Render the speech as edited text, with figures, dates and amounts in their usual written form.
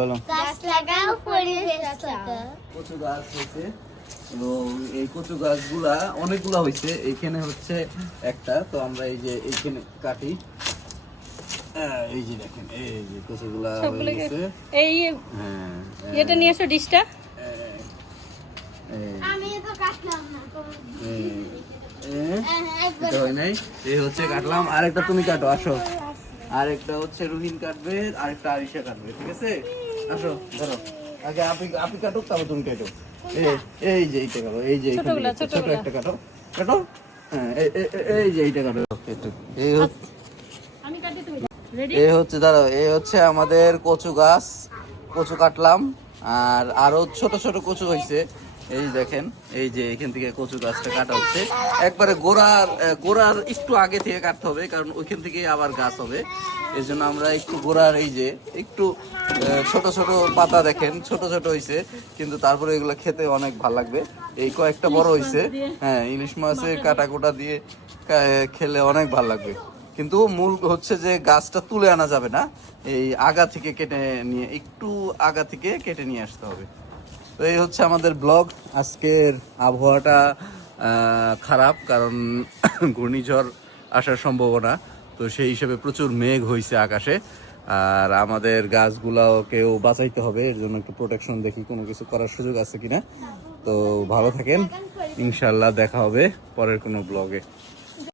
বলো। গাছ লাগাও, পরিবেশ বাঁচাও। কচু গাছ হয়েছে এবং এই কচু গাছগুলা অনেকগুলা হয়েছে। এইখানে হচ্ছে একটা, তো আমরা এই যে এইখানে কাটি। এই যে দেখেন, এই যে কচুগুলা হয়ে গেছে। এই এটা নিয়ে এসো ডিশটা। আমি তো কাটলাম না এটা হয় নাই, এই হচ্ছে কাটলাম। আরেকটা তুমি কাটো, আসো। আরেকটা হচ্ছে রুহিন কাটবে, আরেকটা আরিশা কাটবে, ঠিক আছে? আসো, ধরো। আগে আপনি কাটো, তারপর তুমি কাটো। এই যে এইটা কাটো, এই যে ছোট একটা কাটো, কাটো। হ্যাঁ, এই যে এইটা কাটো। এই হচ্ছে, আমি কাটি, তুমি রেডি? এই হচ্ছে, দাঁড়াও, এই হচ্ছে আমাদের কচু গাছ। কচু কাটলাম, আর আরো ছোট ছোট কচু হয়েছে। এই দেখেন, এই যে এখান থেকে কচু গাছটা কাটা হচ্ছে। একবারে গোড়ার একটু আগে থেকে কাটতে হবে, কারণ ওইখান থেকে আবার গাছ হবে। এই জন্য আমরা একটু গোড়ার, এই যে একটু ছোট ছোট পাতা দেখেন, ছোট ছোট হয়েছে, কিন্তু তারপরে এগুলো খেতে অনেক ভালো লাগবে। এই কয়েকটা বড় হয়েছে। হ্যাঁ, ইলিশ মাছের কাটা কোটা দিয়ে খেলে অনেক ভালো লাগবে। কিন্তু মূল হচ্ছে যে গাছটা তুলে আনা যাবে না, এই আগা থেকে কেটে নিয়ে, একটু আগা থেকে কেটে নিয়ে আসতে হবে। তো এই হচ্ছে আমাদের ব্লগ। আজকের আবহাওয়াটা খারাপ, কারণ ঘূর্ণিঝড় আসার সম্ভাবনা। তো সেই হিসেবে প্রচুর মেঘ হয়েছে আকাশে। আর আমাদের গাছগুলোকেও বাঁচাইতে হবে, এর জন্য একটু প্রোটেকশন দেখি কোনো কিছু করার সুযোগ আছে কিনা। তো ভালো থাকেন, ইনশাল্লাহ দেখা হবে পরের কোনো ব্লগে।